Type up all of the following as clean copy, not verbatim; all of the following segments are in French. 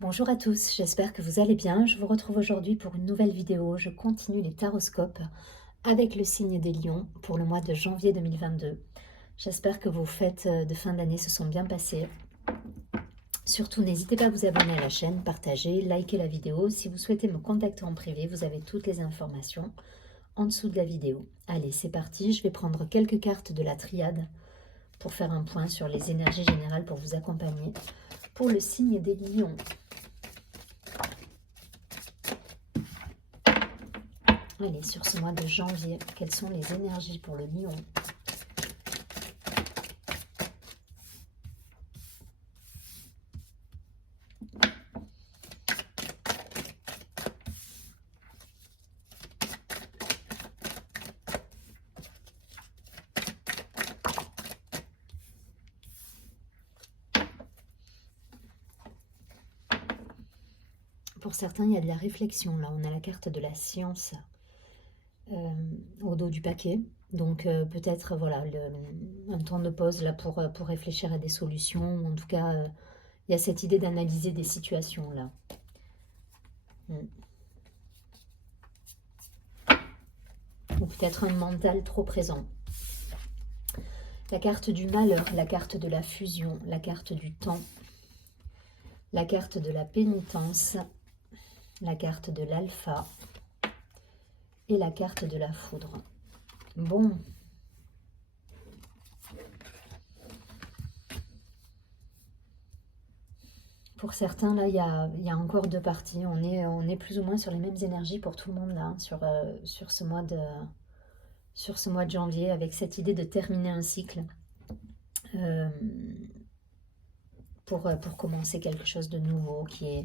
Bonjour à tous, j'espère que vous allez bien. Je vous retrouve aujourd'hui pour une nouvelle vidéo. Je continue les taroscopes avec le signe des lions pour le mois de janvier 2022. J'espère que vos fêtes de fin d'année se sont bien passées. Surtout, n'hésitez pas à vous abonner à la chaîne, partager, liker la vidéo. Si vous souhaitez me contacter en privé, vous avez toutes les informations en dessous de la vidéo. Allez, c'est parti. Je vais prendre quelques cartes de la triade pour faire un point sur les énergies générales pour vous accompagner. Pour le signe des lions, allez, sur ce mois de janvier, quelles sont les énergies pour le lion? Pour certains, il y a de la réflexion. Là, on a la carte de la science au dos du paquet. Donc peut-être voilà un temps de pause là pour réfléchir à des solutions. En tout cas, il y a cette idée d'analyser des situations là. Ou peut-être un mental trop présent. La carte du malheur, la carte de la fusion, la carte du temps, la carte de la pénitence, la carte de l'alpha et la carte de la foudre. Bon. Pour certains, là, il y a encore deux parties. On est plus ou moins sur les mêmes énergies pour tout le monde, là, sur ce mois de janvier, avec cette idée de terminer un cycle pour commencer quelque chose de nouveau, qui est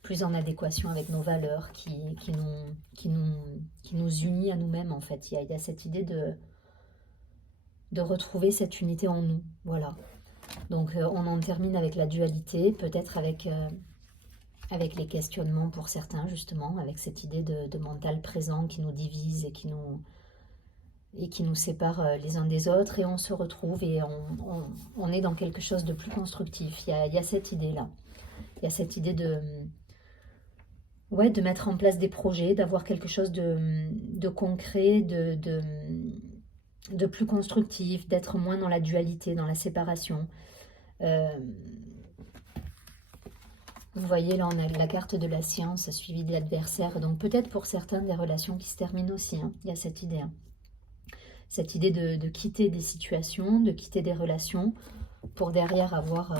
plus en adéquation avec nos valeurs, qui nous unit à nous-mêmes, en fait. Il y a cette idée de retrouver cette unité en nous, voilà. Donc on en termine avec la dualité, peut-être avec les questionnements pour certains, justement, avec cette idée de mental présent qui nous divise et qui nous sépare les uns des autres, et on se retrouve et on est dans quelque chose de plus constructif. Il y a cette idée-là. Il y a cette idée de mettre en place des projets, d'avoir quelque chose de concret, de plus constructif, d'être moins dans la dualité, dans la séparation. Vous voyez, là, on a la carte de la science suivie de l'adversaire. Donc, peut-être pour certains, des relations qui se terminent aussi. Hein. Il y a cette idée. Hein. Cette idée de quitter des situations, de quitter des relations, pour derrière avoir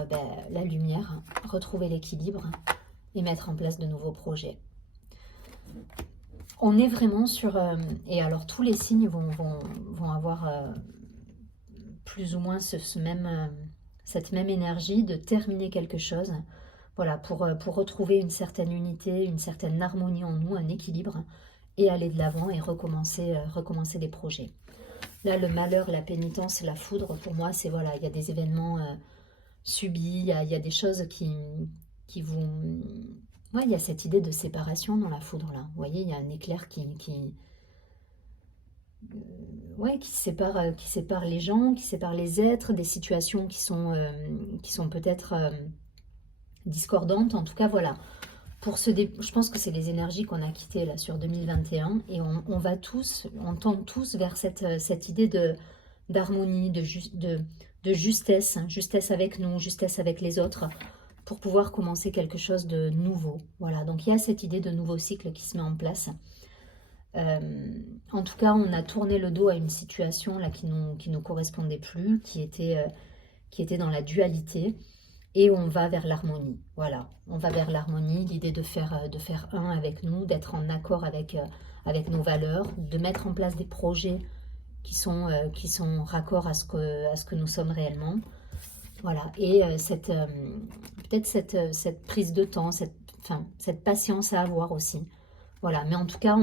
la lumière, retrouver l'équilibre et mettre en place de nouveaux projets. On est vraiment sur... et alors, tous les signes vont avoir plus ou moins cette même énergie de terminer quelque chose. Voilà, pour retrouver une certaine unité, une certaine harmonie en nous, un équilibre, et aller de l'avant et recommencer les projets. Là, le malheur, la pénitence, la foudre, pour moi, c'est voilà, il y a des événements subis, il y a des choses qui vous... Ouais, il y a cette idée de séparation dans la foudre, là. Vous voyez, il y a un éclair qui sépare les gens, qui sépare les êtres, des situations qui sont peut-être discordantes. En tout cas, voilà. Je pense que c'est les énergies qu'on a quittées là sur 2021, et on tend tous vers cette idée d'harmonie, de justesse, hein, justesse avec nous, justesse avec les autres, pour pouvoir commencer quelque chose de nouveau. Voilà, donc il y a cette idée de nouveau cycle qui se met en place. En tout cas, on a tourné le dos à une situation là qui nous correspondait plus, qui était dans la dualité. Et on va vers l'harmonie, voilà. On va vers l'harmonie, l'idée de faire un avec nous, d'être en accord avec nos valeurs, de mettre en place des projets qui sont raccords à ce que nous sommes réellement. Voilà, et peut-être cette prise de temps, cette patience à avoir aussi. Voilà, mais en tout cas,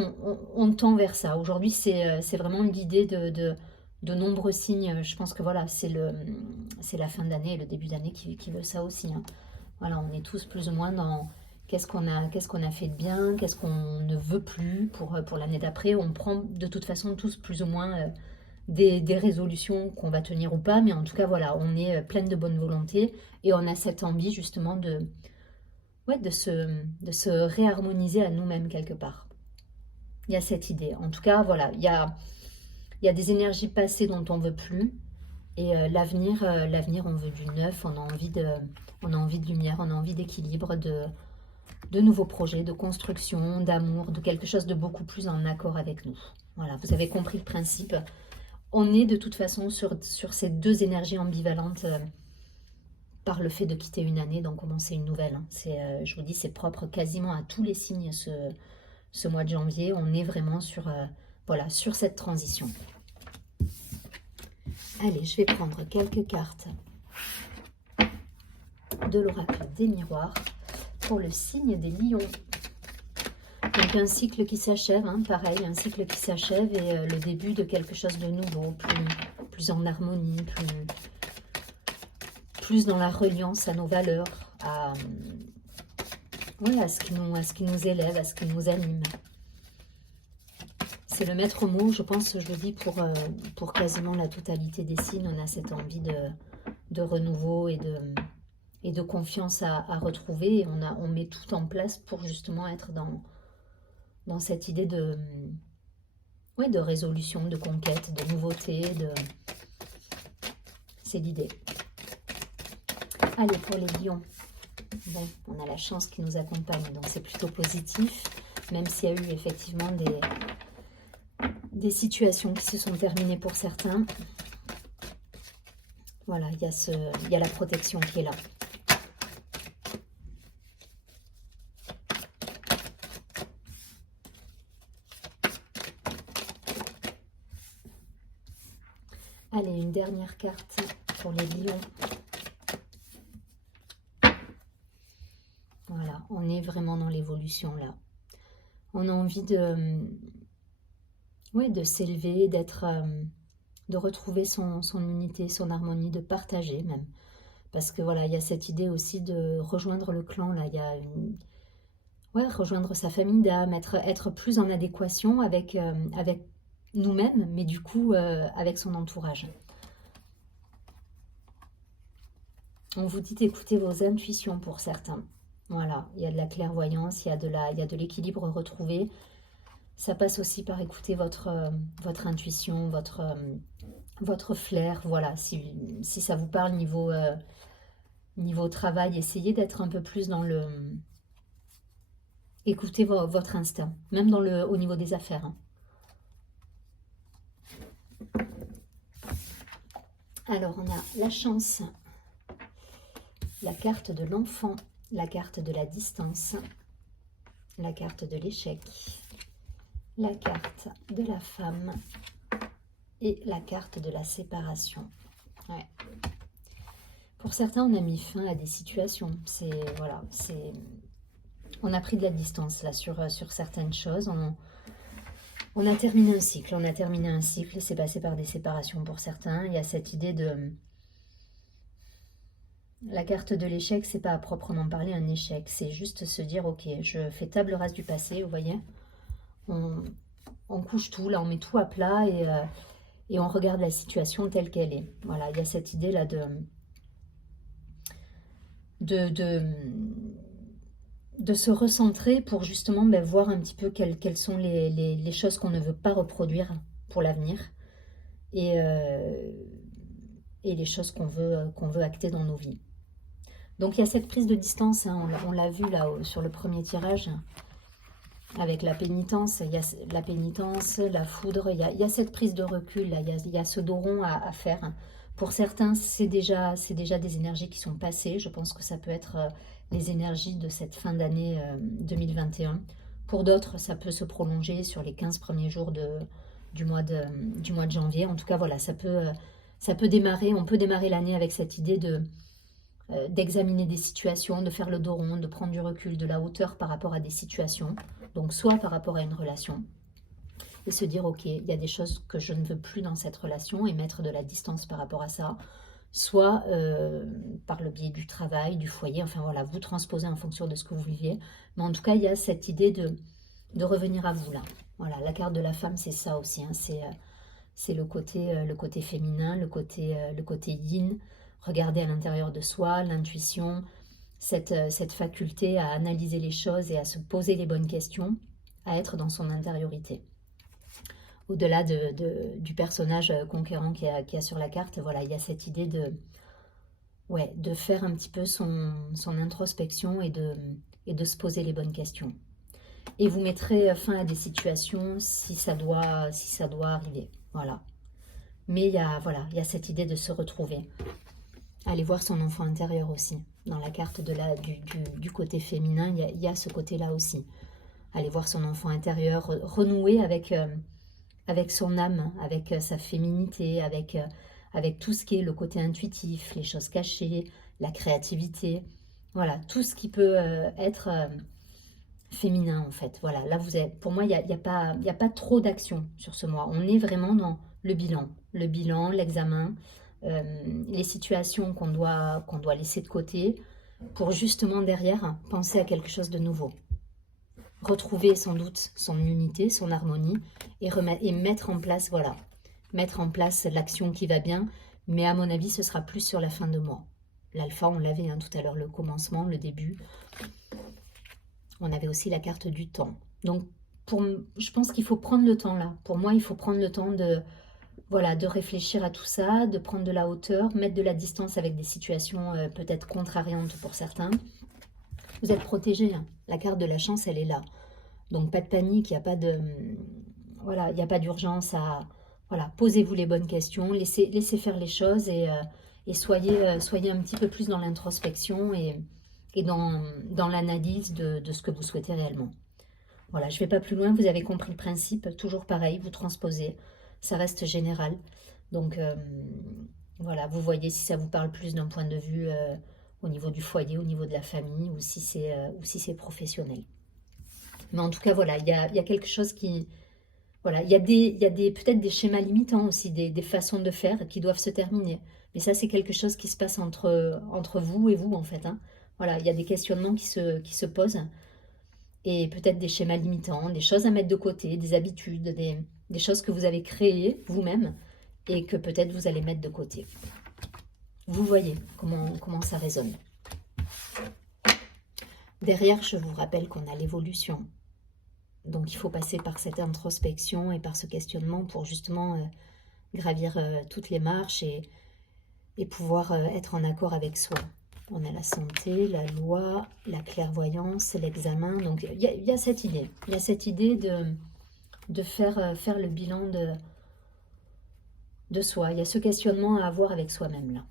on tend vers ça. Aujourd'hui, c'est vraiment l'idée de nombreux signes. Je pense que voilà, c'est la fin d'année et le début d'année qui veut ça aussi. Hein. Voilà, on est tous plus ou moins dans qu'est-ce qu'on a fait de bien, qu'est-ce qu'on ne veut plus pour l'année d'après. On prend de toute façon tous plus ou moins des résolutions qu'on va tenir ou pas, mais en tout cas, voilà, on est pleine de bonne volonté et on a cette envie justement ouais, de se réharmoniser à nous-mêmes quelque part. Il y a cette idée. En tout cas, voilà, il y a des énergies passées dont on ne veut plus. Et l'avenir, on veut du neuf, on a envie de lumière, on a envie d'équilibre, de nouveaux projets, de construction, d'amour, de quelque chose de beaucoup plus en accord avec nous. Voilà, vous avez compris le principe. On est de toute façon sur ces deux énergies ambivalentes par le fait de quitter une année, d'en commencer une nouvelle. Hein. Je vous dis, c'est propre quasiment à tous les signes ce mois de janvier. On est vraiment voilà, sur cette transition. Allez, je vais prendre quelques cartes de l'oracle des miroirs pour le signe des lions. Donc un cycle qui s'achève, hein, pareil, un cycle qui s'achève et le début de quelque chose de nouveau, plus en harmonie, plus dans la reliance à nos valeurs, ouais, à ce qui nous élève, à ce qui nous anime. C'est le maître mot, je pense, je le dis pour quasiment la totalité des signes, on a cette envie de renouveau et de confiance à retrouver. Et on met tout en place pour justement être dans cette idée ouais, de résolution, de conquête, de nouveauté. C'est l'idée. Allez, pour les lions, bon, on a la chance qui nous accompagne, donc c'est plutôt positif, même s'il y a eu effectivement des situations qui se sont terminées pour certains. Voilà, il y a la protection qui est là. Allez, une dernière carte pour les lions. Voilà, on est vraiment dans l'évolution là. On a envie ouais, de s'élever, de retrouver son unité, son harmonie, de partager même. Parce que voilà, il y a cette idée aussi de rejoindre le clan là. Il y a ouais, rejoindre sa famille d'âme, être plus en adéquation avec nous-mêmes, mais du coup avec son entourage. On vous dit d'écouter vos intuitions pour certains. Voilà, il y a de la clairvoyance, il y a de l'équilibre retrouvé. Ça passe aussi par écouter votre intuition, votre flair. Voilà, si ça vous parle niveau travail, essayez d'être un peu plus dans le... Écoutez votre instinct, même au niveau des affaires. Hein. Alors, on a la chance, la carte de l'enfant, la carte de la distance, la carte de l'échec, la carte de la femme et la carte de la séparation. Ouais. Pour certains, on a mis fin à des situations. Voilà, on a pris de la distance là sur certaines choses. On a terminé un cycle. On a terminé un cycle. C'est passé par des séparations pour certains. Il y a cette idée de... La carte de l'échec, c'est pas à proprement parler un échec. C'est juste se dire, ok, je fais table rase du passé, vous voyez. On couche tout, là, on met tout à plat et on regarde la situation telle qu'elle est. Voilà, il y a cette idée là de se recentrer pour justement voir un petit peu quelles sont les choses qu'on ne veut pas reproduire pour l'avenir et les choses qu'on veut acter dans nos vies. Donc il y a cette prise de distance, hein, on l'a vu là sur le premier tirage, avec la pénitence, il y a la pénitence, la foudre, il y a cette prise de recul, là, il y a ce dos rond à faire. Pour certains, c'est déjà des énergies qui sont passées. Je pense que ça peut être les énergies de cette fin d'année 2021. Pour d'autres, ça peut se prolonger sur les 15 premiers jours du mois de janvier. En tout cas, voilà, ça peut démarrer. On peut démarrer l'année avec cette idée d'examiner des situations, de faire le dos rond, de prendre du recul, de la hauteur par rapport à des situations. Donc, soit par rapport à une relation, et se dire, ok, il y a des choses que je ne veux plus dans cette relation et mettre de la distance par rapport à ça, soit par le biais du travail, du foyer, enfin voilà, vous transposez en fonction de ce que vous viviez. Mais en tout cas, il y a cette idée de revenir à vous là. Voilà, la carte de la femme, c'est ça aussi, hein, c'est le côté féminin, le côté yin, regarder à l'intérieur de soi, l'intuition, cette faculté à analyser les choses et à se poser les bonnes questions, à être dans son intériorité. Au-delà du personnage conquérant qu'il y a sur la carte, voilà, il y a cette idée de faire un petit peu son introspection et de se poser les bonnes questions. Et vous mettrez fin à des situations si ça doit arriver. Voilà. Mais il y a cette idée de se retrouver. Allez voir son enfant intérieur aussi. Dans la carte du côté féminin, il y a ce côté-là aussi. Allez voir son enfant intérieur, renouer avec son âme, avec sa féminité, avec tout ce qui est le côté intuitif, les choses cachées, la créativité. Voilà, tout ce qui peut être féminin en fait. Voilà, là pour moi, il n'y a pas trop d'action sur ce mois. On est vraiment dans le bilan, l'examen, les situations qu'on doit laisser de côté pour justement derrière penser à quelque chose de nouveau. Retrouver sans doute son unité, son harmonie et mettre en place, l'action qui va bien. Mais à mon avis, ce sera plus sur la fin de mois. L'alpha, on l'avait tout à l'heure, le commencement, le début. On avait aussi la carte du temps. Donc, je pense qu'il faut prendre le temps là. Pour moi, il faut prendre le temps de réfléchir à tout ça, de prendre de la hauteur, mettre de la distance avec des situations peut-être contrariantes pour certains. Vous êtes protégés. La carte de la chance, elle est là. Donc, pas de panique, il n'y a pas de... il n'y a pas d'urgence à... posez-vous les bonnes questions, laissez faire les choses et soyez un petit peu plus dans l'introspection et dans l'analyse de ce que vous souhaitez réellement. Voilà, je ne vais pas plus loin, vous avez compris le principe, toujours pareil, vous transposez, ça reste général. Donc vous voyez si ça vous parle plus d'un point de vue au niveau du foyer, au niveau de la famille, ou si c'est professionnel. Mais en tout cas, il y a quelque chose qui... il y a peut-être des schémas limitants aussi, des façons de faire qui doivent se terminer. Mais ça, c'est quelque chose qui se passe entre vous et vous, en fait. Il y a des questionnements qui se posent. Et peut-être des schémas limitants, des choses à mettre de côté, des habitudes, des choses que vous avez créées vous-même et que peut-être vous allez mettre de côté. Vous voyez comment ça résonne. Derrière, je vous rappelle qu'on a l'évolution. Donc il faut passer par cette introspection et par ce questionnement pour justement gravir toutes les marches et pouvoir être en accord avec soi. On a la santé, la loi, la clairvoyance, l'examen. Donc il y a cette idée. Il y a cette idée de faire le bilan de soi. Il y a ce questionnement à avoir avec soi-même là.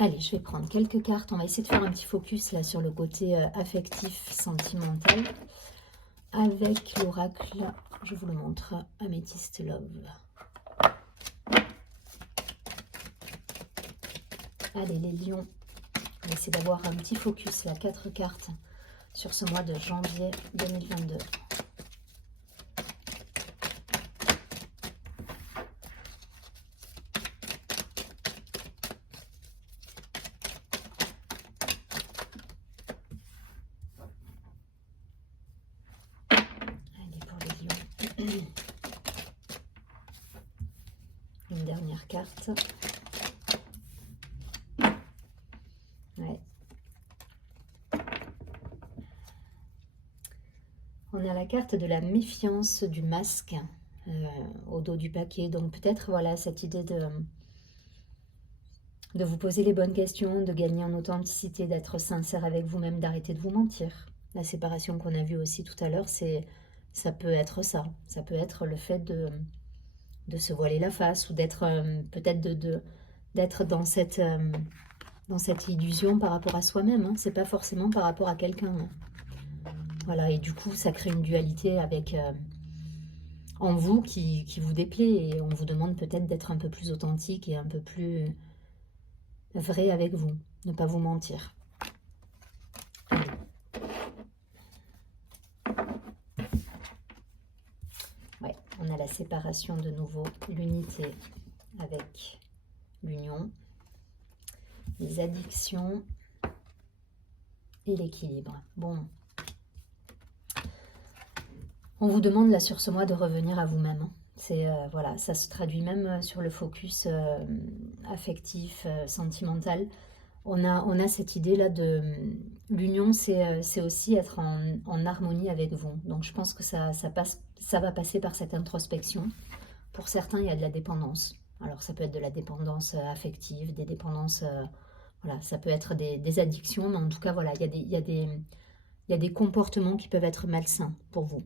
Allez, je vais prendre quelques cartes. On va essayer de faire un petit focus là sur le côté affectif, sentimental. Avec l'oracle, je vous le montre, Amethyst Love. Allez, les lions, on va essayer d'avoir un petit focus, là, 4 cartes sur ce mois de janvier 2022. Allez, pour les lions. Une dernière carte. Ouais. On a la carte de la méfiance du masque au dos du paquet. Donc peut-être cette idée de vous poser les bonnes questions, de gagner en authenticité, d'être sincère avec vous-même, d'arrêter de vous mentir. La séparation qu'on a vue aussi tout à l'heure, ça peut être ça. Ça peut être le fait de se voiler la face ou d'être peut-être d'être dans cette illusion par rapport à soi-même. C'est pas forcément par rapport à quelqu'un. Voilà, et du coup, ça crée une dualité avec en vous qui vous déplaît et on vous demande peut-être d'être un peu plus authentique et un peu plus vrai avec vous, ne pas vous mentir. Ouais, on a la séparation de nouveau, l'unité avec l'union, les addictions et l'équilibre. Bon, on vous demande là sur ce mois de revenir à vous-même. C'est ça se traduit même sur le focus affectif, sentimental. On a cette idée-là de... L'union, c'est aussi être en harmonie avec vous. Donc je pense que ça va passer par cette introspection. Pour certains, il y a de la dépendance. Alors ça peut être de la dépendance affective, des dépendances... voilà, ça peut être des addictions, mais en tout cas, voilà, il y a des comportements qui peuvent être malsains pour vous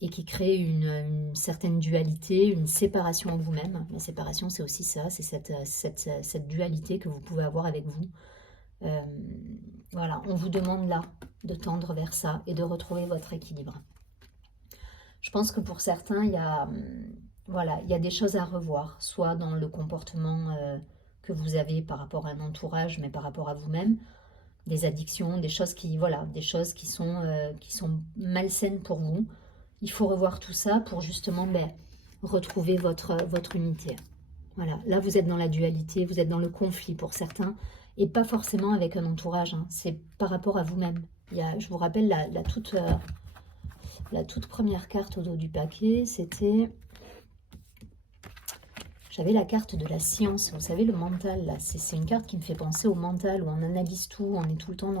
et qui créent une certaine dualité, une séparation en vous-même. La séparation, c'est aussi ça, c'est cette dualité que vous pouvez avoir avec vous. Voilà, on vous demande là de tendre vers ça et de retrouver votre équilibre. Je pense que pour certains, voilà, il y a des choses à revoir, soit dans le comportement que vous avez par rapport à un entourage, mais par rapport à vous-même, des addictions, des choses voilà, des choses qui sont malsaines pour vous. Il faut revoir tout ça pour justement retrouver votre unité. Voilà, là vous êtes dans la dualité, vous êtes dans le conflit pour certains, et pas forcément avec un entourage, hein. C'est par rapport à vous-même. Je vous rappelle la toute première carte au dos du paquet, c'était... J'avais la carte de la science, vous savez, le mental, là. C'est une carte qui me fait penser au mental, où on analyse tout, on est tout le temps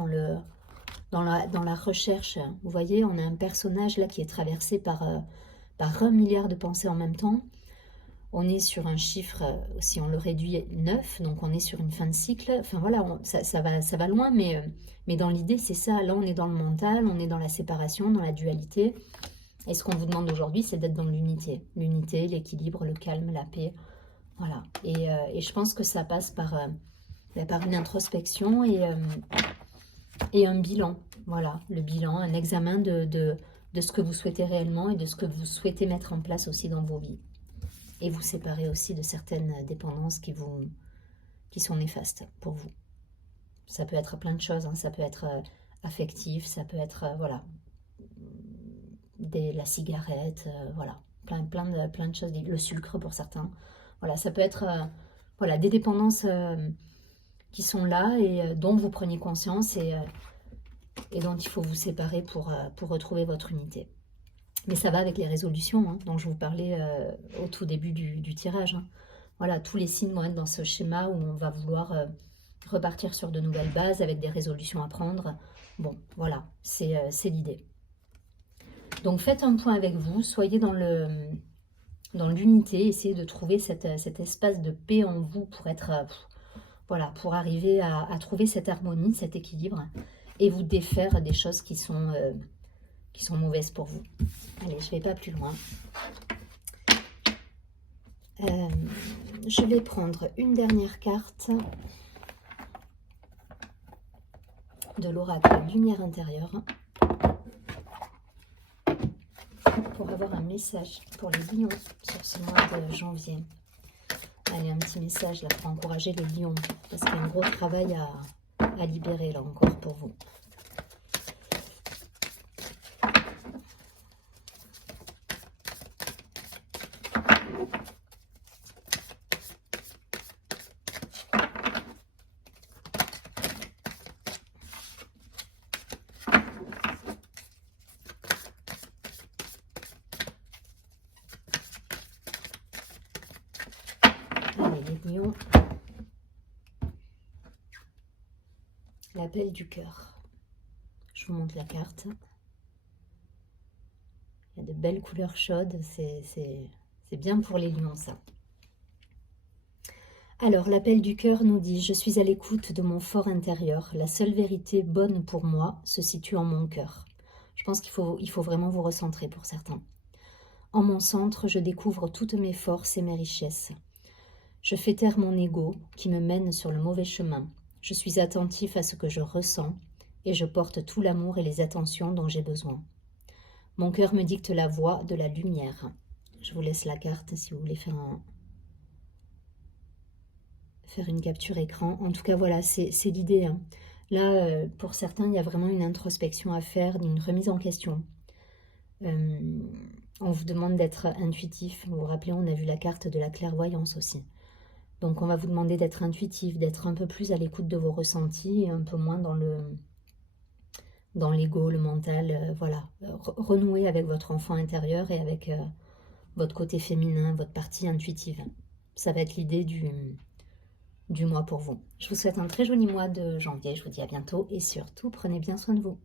dans la recherche. Vous voyez, on a un personnage là qui est traversé par 1 milliard de pensées en même temps. On est sur un chiffre, si on le réduit, 9, donc on est sur une fin de cycle. Enfin voilà, ça va loin, mais dans l'idée, c'est ça. Là, on est dans le mental, on est dans la séparation, dans la dualité. Et ce qu'on vous demande aujourd'hui, c'est d'être dans l'unité. L'unité, l'équilibre, le calme, la paix. Voilà. Et je pense que ça passe par une introspection et un bilan. Voilà, le bilan, un examen de ce que vous souhaitez réellement et de ce que vous souhaitez mettre en place aussi dans vos vies. Et vous séparer aussi de certaines dépendances qui sont néfastes pour vous. Ça peut être plein de choses, hein. Ça peut être affectif, ça peut être, voilà, la cigarette, voilà, plein de choses, le sucre pour certains. Voilà, ça peut être voilà, des dépendances qui sont là et dont vous preniez conscience et dont il faut vous séparer pour retrouver votre unité. Mais ça va avec les résolutions, hein, dont je vous parlais au tout début du tirage. Hein. Voilà, tous les signes vont être dans ce schéma où on va vouloir repartir sur de nouvelles bases avec des résolutions à prendre. Bon, voilà, c'est l'idée. Donc faites un point avec vous, soyez dans l'unité, essayez de trouver cet espace de paix en vous pour être, voilà, pour arriver à trouver cette harmonie, cet équilibre et vous défaire des choses qui sont mauvaises pour vous. Allez, je ne vais pas plus loin. Je vais prendre une dernière carte de l'oracle Lumière intérieure pour avoir un message pour les lions sur ce mois de janvier. Allez, un petit message là pour encourager les lions parce qu'il y a un gros travail à libérer là encore pour vous. L'appel du cœur. Je vous montre la carte. Il y a de belles couleurs chaudes. C'est bien pour les lions, ça. Alors, l'appel du cœur nous dit « Je suis à l'écoute de mon fort intérieur. La seule vérité bonne pour moi se situe en mon cœur. » Je pense qu'il faut vraiment vous recentrer pour certains. En mon centre, je découvre toutes mes forces et mes richesses. Je fais taire mon ego qui me mène sur le mauvais chemin. Je suis attentif à ce que je ressens et je porte tout l'amour et les attentions dont j'ai besoin. Mon cœur me dicte la voie de la lumière. Je vous laisse la carte si vous voulez faire une capture écran. En tout cas, voilà, c'est l'idée. Hein. Là, pour certains, il y a vraiment une introspection à faire, une remise en question. On vous demande d'être intuitif. Vous vous rappelez, on a vu la carte de la clairvoyance aussi. Donc, on va vous demander d'être intuitif, d'être un peu plus à l'écoute de vos ressentis et un peu moins dans l'ego, le mental. Voilà, renouer avec votre enfant intérieur et avec votre côté féminin, votre partie intuitive. Ça va être l'idée du mois pour vous. Je vous souhaite un très joli mois de janvier. Je vous dis à bientôt et surtout, prenez bien soin de vous.